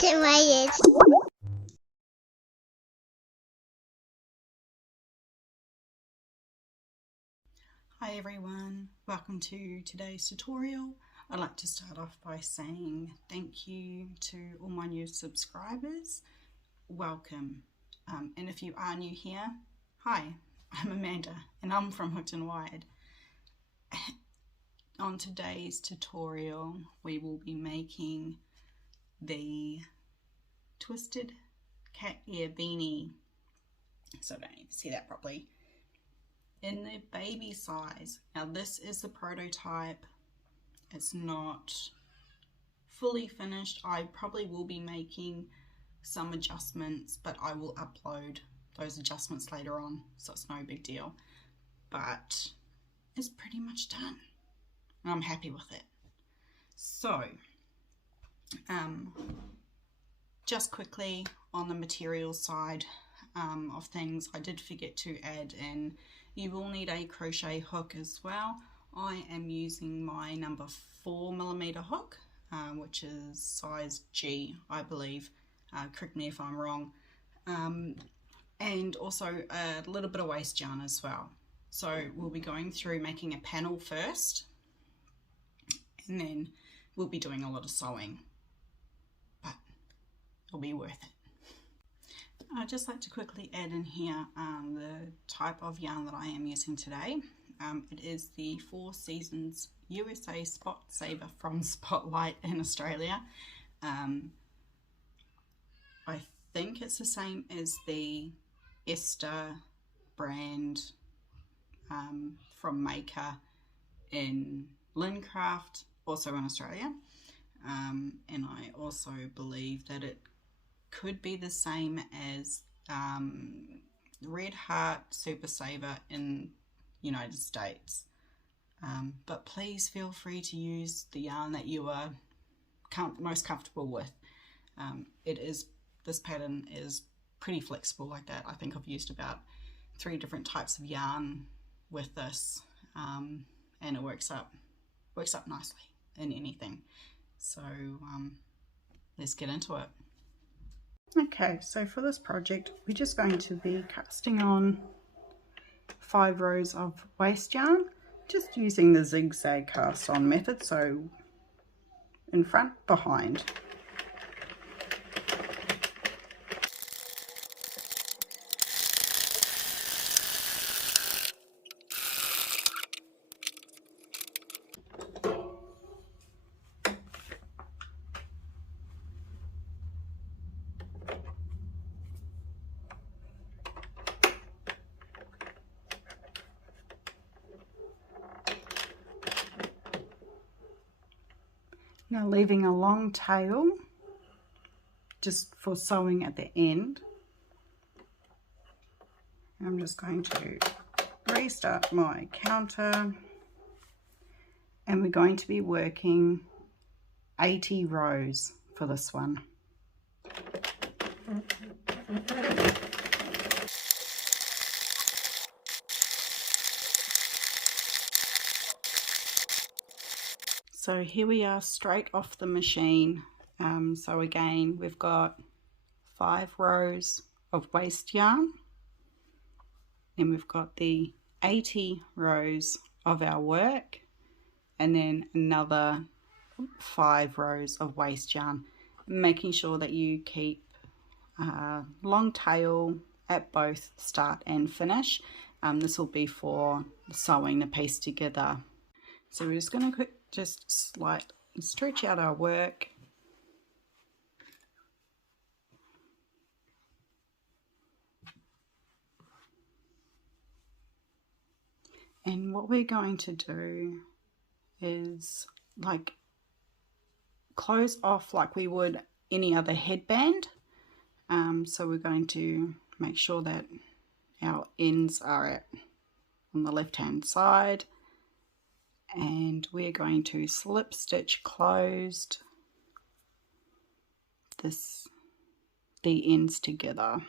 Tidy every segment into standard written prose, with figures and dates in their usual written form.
to my ears. Hi everyone, welcome to today's tutorial. I'd like to start off by saying thank you to all my new subscribers. Welcome. And if you are new here, hi, I'm Amanda and I'm from Hooked and Wired. On today's tutorial, we will be making the Twisted Cat Ear Beanie. So I don't even see that properly. In the baby size. Now this is the prototype. It's not fully finished. I probably will be making some adjustments, but I will upload those adjustments later on, so it's no big deal. But it's pretty much done. And I'm happy with it. So, just quickly on the material side of things, I did forget to add in, you will need a crochet hook as well. I am using my number 4mm hook, which is size G, I believe. Correct me if I'm wrong. And also a little bit of waste yarn as well. So we'll be going through making a panel first, and then we'll be doing a lot of sewing, but it'll be worth it. I'd just like to quickly add in here the type of yarn that I am using today. It is the 4 Seasons USA Spot Saver from Spotlight in Australia. I think it's the same as the Esther brand from Maker in Lincraft, also in Australia. And I also believe that it could be the same as Red Heart Super Saver in United States. But please feel free to use the yarn that you are most comfortable with. This pattern is pretty flexible like that. I think I've used about 3 different types of yarn with this, and it works up nicely in anything. So let's get into it. Okay, so for this project we're just going to be casting on 5 rows of waste yarn, just using the zigzag cast on method, so in front, behind. Now leaving a long tail just for sewing at the end. I'm just going to restart my counter, and we're going to be working 80 rows for this one. So here we are straight off the machine. So again, we've got 5 rows of waste yarn, and we've got the 80 rows of our work, and then another 5 rows of waste yarn, making sure that you keep long tail at both start and finish. This will be for sewing the piece together. So we're just going to slightly stretch out our work. And what we're going to do is like close off like we would any other headband. So we're going to make sure that our ends are on the left hand side, and we're going to slip stitch closed the ends together.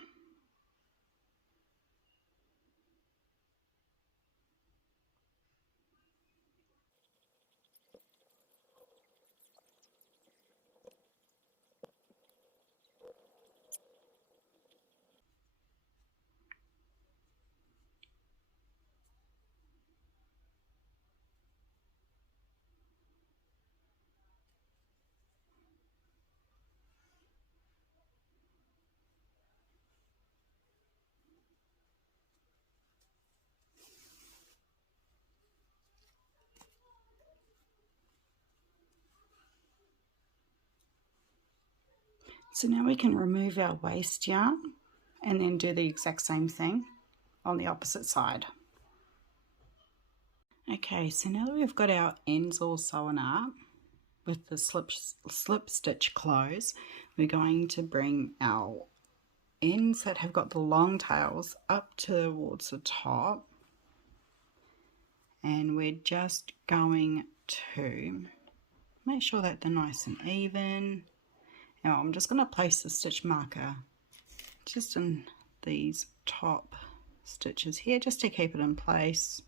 So now we can remove our waste yarn and then do the exact same thing on the opposite side. Okay, so now that we've got our ends all sewn up with the slip stitch close, we're going to bring our ends that have got the long tails up towards the top, and we're just going to make sure that they're nice and even. Now I'm just going to place the stitch marker just in these top stitches here just to keep it in place.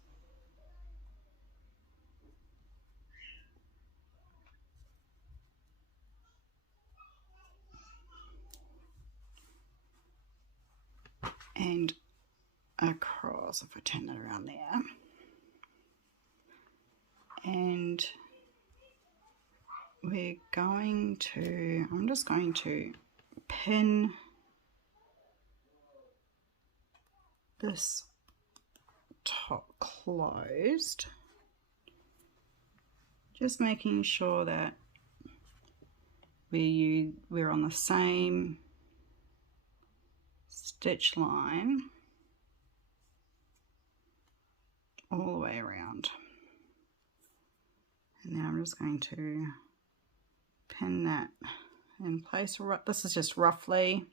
And across, if I turn that around there. And we're going to, I'm just going to pin this top closed, just making sure that we're on the same stitch line all the way around. And now I'm just going to pin that in place. This is just roughly,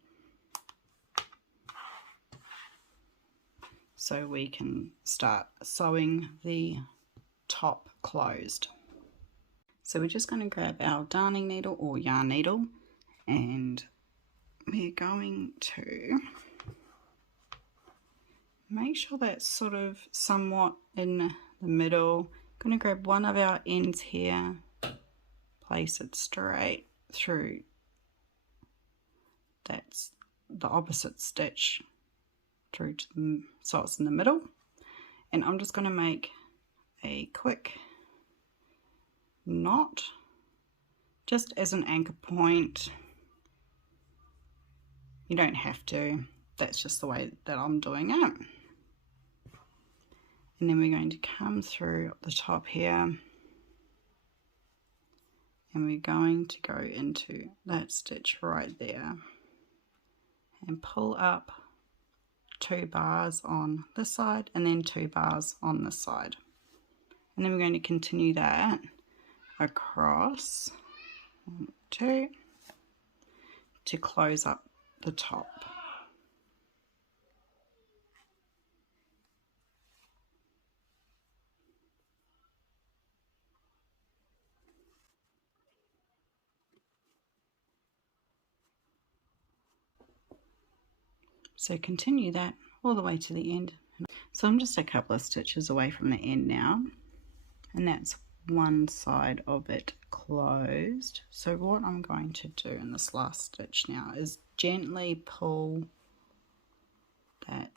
so we can start sewing the top closed. So we're just going to grab our darning needle or yarn needle, and we're going to make sure that's sort of somewhat in the middle. I'm going to grab one of our ends here, place it straight through, that's the opposite stitch through to the, so it's in the middle, and I'm just going to make a quick knot just as an anchor point. You don't have to, that's just the way that I'm doing it. And then we're going to come through the top here, and we're going to go into that stitch right there and pull up 2 bars on this side and then 2 bars on this side. And then we're going to continue that across 1, 2 to close up the top. So continue that all the way to the end. So I'm just a couple of stitches away from the end now, and that's one side of it closed. So what I'm going to do in this last stitch now is gently pull that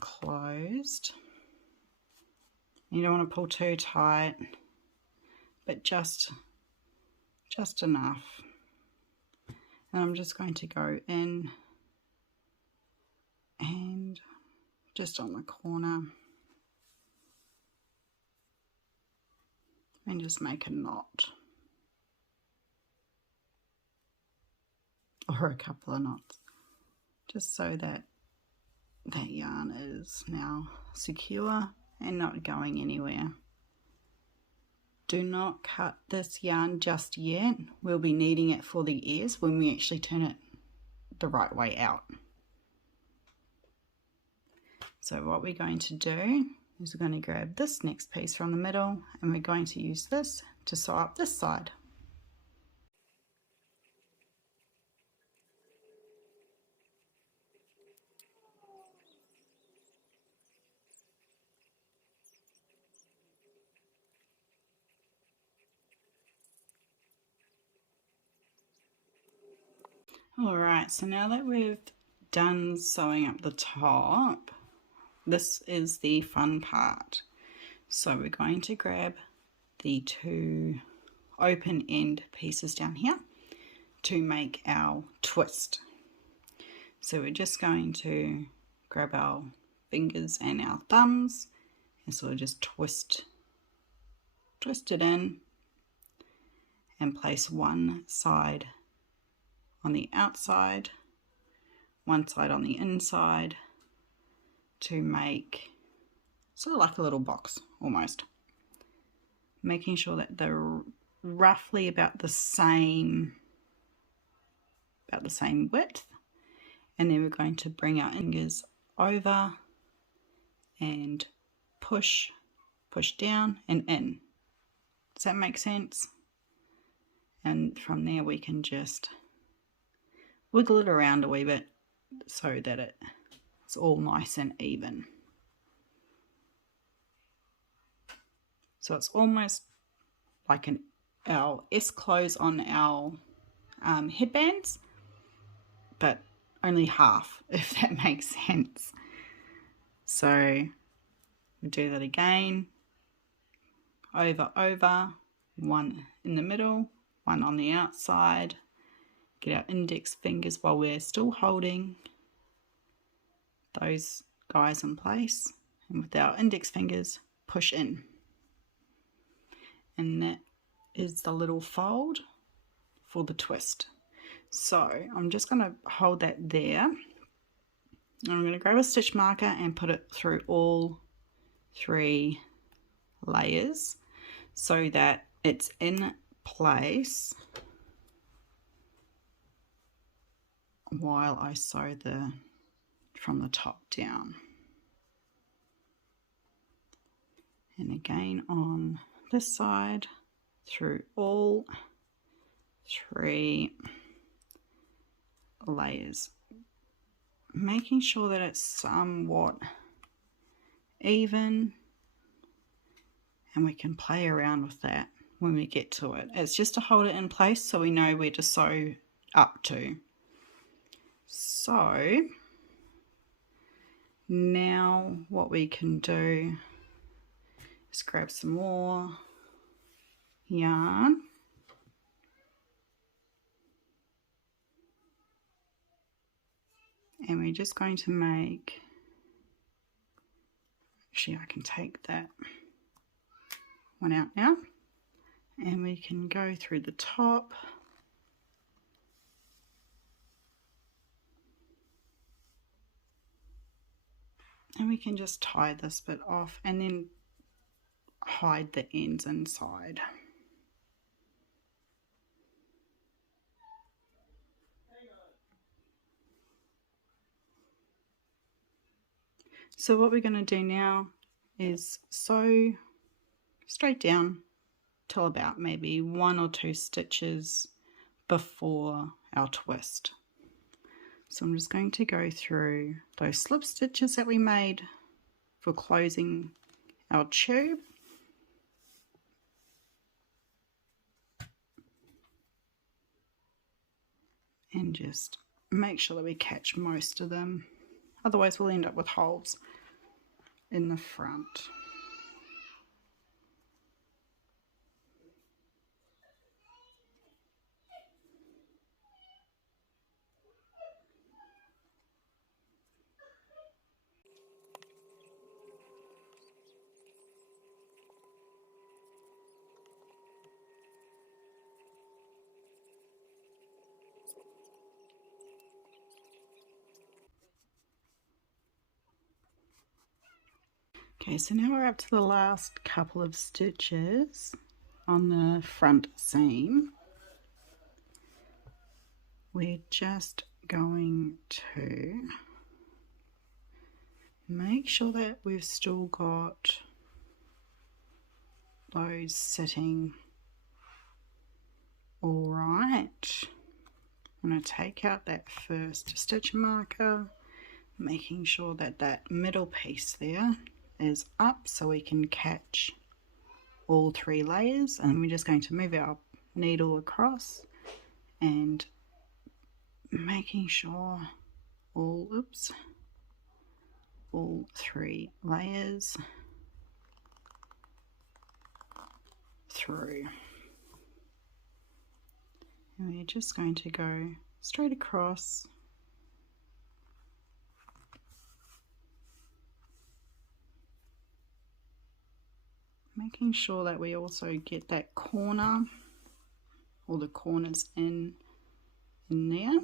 closed. You don't want to pull too tight, but just enough. And I'm just going to go in and just on the corner and just make a knot or a couple of knots, just so that that yarn is now secure and not going anywhere. Do not cut this yarn just yet. We'll be needing it for the ears when we actually turn it the right way out. So what we're going to do is we're going to grab this next piece from the middle, and we're going to use this to sew up this side. Alright, so now that we've done sewing up the top, this is the fun part. So we're going to grab the 2 open end pieces down here to make our twist. So we're just going to grab our fingers and our thumbs and sort of just twist it in and place one side on the outside, one side on the inside, to make sort of like a little box almost. Making sure that they're roughly about the same width, and then we're going to bring our fingers over and push down and in. Does that make sense? And from there we can just wiggle it around a wee bit so that it's all nice and even. So it's almost like our S close on our headbands, but only half, if that makes sense. So we do that again, over, one in the middle, one on the outside. Get our index fingers while we're still holding those guys in place, and with our index fingers push in. And that is the little fold for the twist. So I'm just going to hold that there. I'm going to grab a stitch marker and put it through all 3 layers so that it's in place while I sew from the top down. And again on this side through all 3 layers, making sure that it's somewhat even, and we can play around with that when we get to it. It's just to hold it in place so we know where to sew up to. So now what we can do is grab some more yarn, and we're just going to make, actually I can take that one out now, and we can go through the top and we can just tie this bit off and then hide the ends inside. So what we're going to do now is sew straight down till about maybe 1 or 2 stitches before our twist. So I'm just going to go through those slip stitches that we made for closing our tube, and just make sure that we catch most of them. Otherwise we'll end up with holes in the front. Okay, so now we're up to the last couple of stitches on the front seam. We're just going to make sure that we've still got those sitting all right. I'm going to take out that first stitch marker, making sure that that middle piece there is up so we can catch all 3 layers, and we're just going to move our needle across and making sure all 3 layers through. And we're just going to go straight across, making sure that we also get that corner or the corners in in there.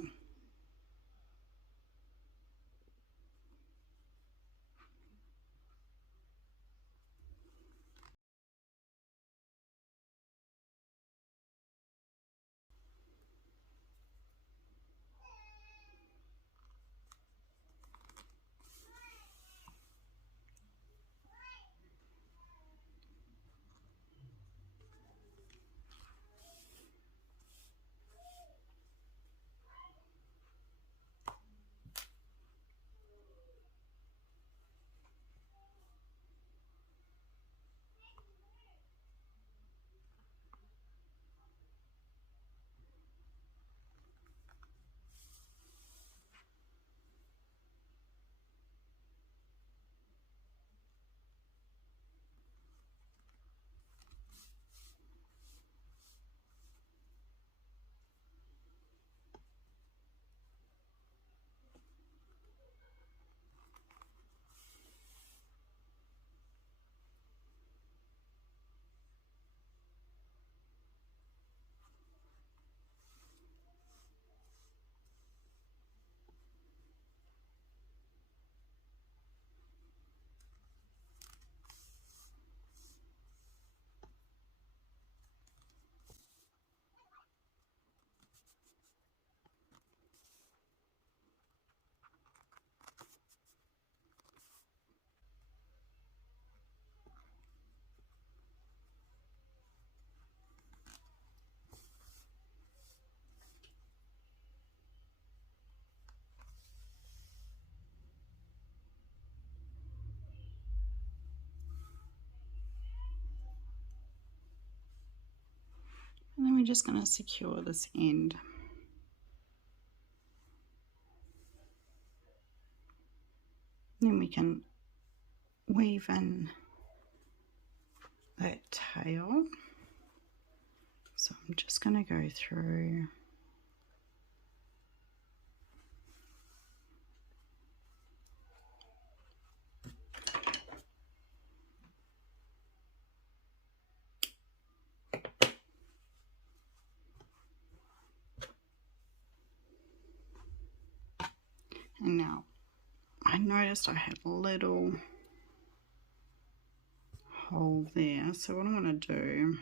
And then we're just going to secure this end. Then we can weave in that tail. So I'm just going to go through and now I noticed I had a little hole there, so what I'm going to do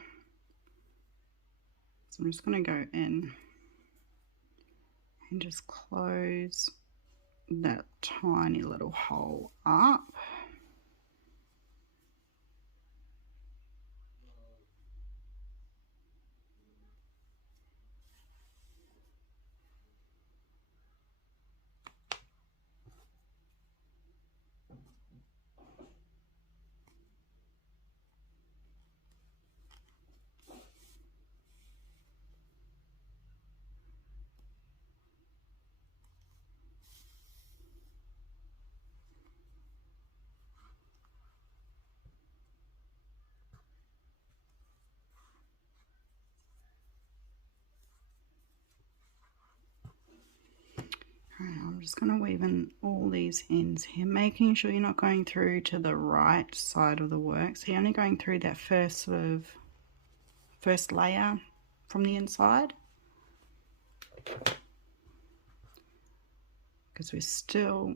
is I'm just going to go in and just close that tiny little hole up. I'm just going to weave in all these ends here, making sure you're not going through to the right side of the work. So you're only going through that first layer from the inside, because we're still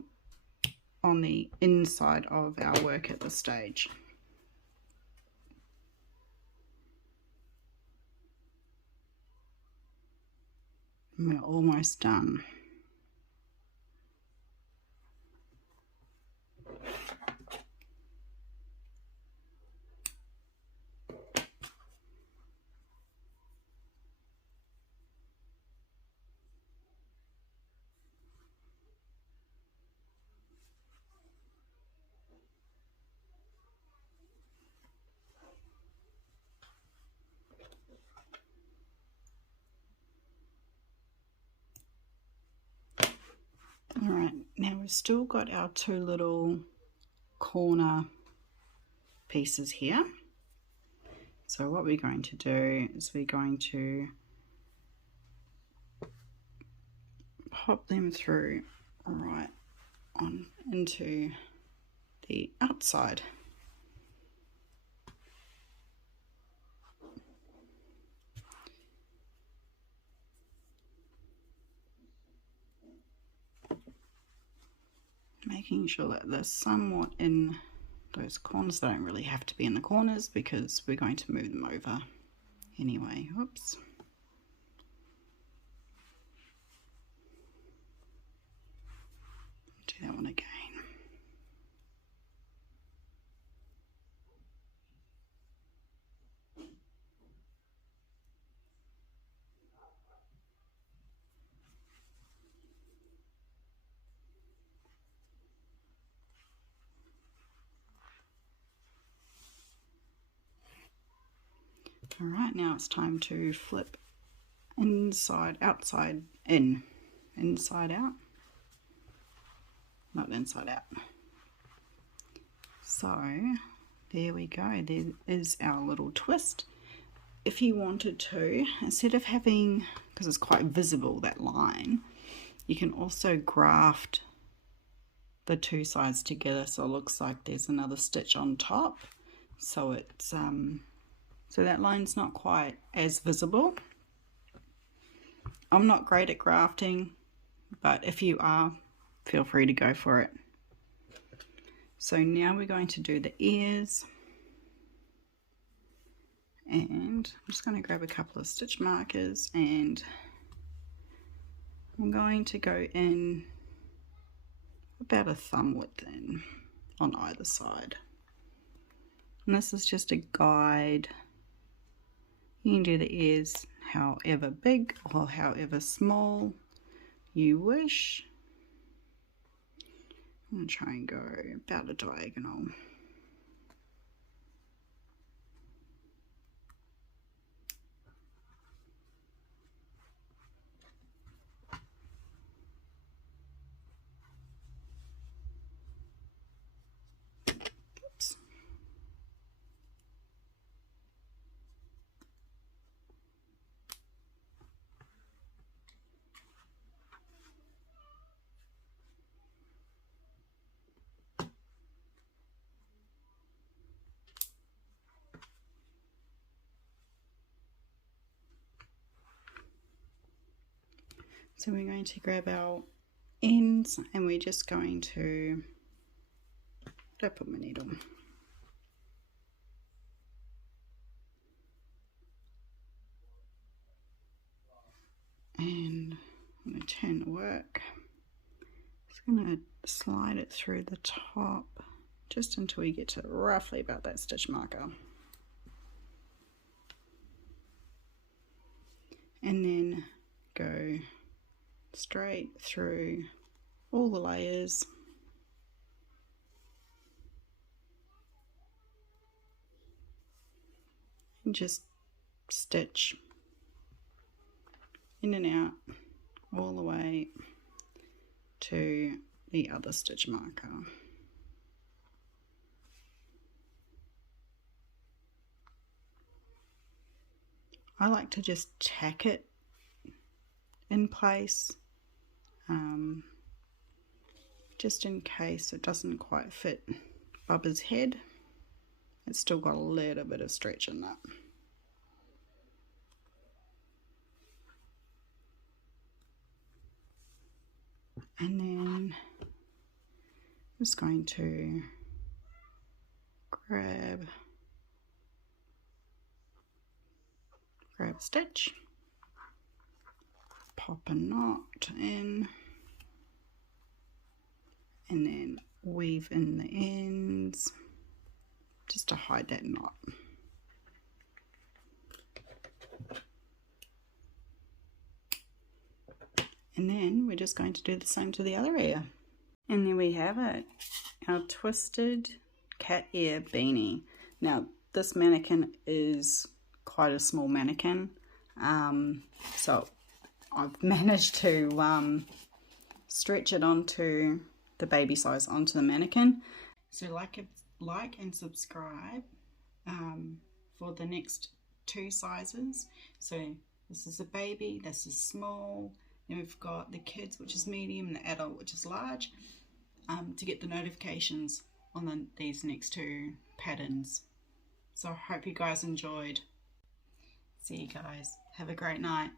on the inside of our work at this stage. And we're almost done. Alright, now we've still got our two little corner pieces here. So what we're going to do is we're going to pop them through right on into the outside. making sure that they're somewhat in those corners. They don't really have to be in the corners because we're going to move them over anyway. Whoops. Do that one again. Alright, now it's time to flip inside, outside, in, inside out, not inside out. So there we go, there is our little twist. If you wanted to, instead of having, because it's quite visible, that line, you can also graft the two sides together so it looks like there's another stitch on top, so it's so that line's not quite as visible. I'm not great at grafting, but if you are, feel free to go for it. So now we're going to do the ears, and I'm just going to grab a couple of stitch markers and I'm going to go in about a thumb width in on either side. And this is just a guide. You can do the ears however big or however small you wish. I'm going to try and go about a diagonal. Oops. So we're going to grab our ends and we're just going to, don't put my needle, and I'm going to turn the work. Just going to slide it through the top just until we get to roughly about that stitch marker. And then go straight through all the layers. And just stitch in and out all the way to the other stitch marker. I like to just tack it in place, just in case it doesn't quite fit Bubba's head. It's still got a little bit of stretch in that. And then I'm just going to grab a stitch, pop a knot in, and then weave in the ends just to hide that knot. And then we're just going to do the same to the other ear. And there we have it, our Twisted Cat Ear Beanie. Now this mannequin is quite a small mannequin, so I've managed to stretch it onto the baby size onto the mannequin. So like and subscribe for the next two sizes. So this is a baby, this is small, then we've got the kids, which is medium, and the adult, which is large, to get the notifications on these next two patterns. So I hope you guys enjoyed. See you guys. Have a great night.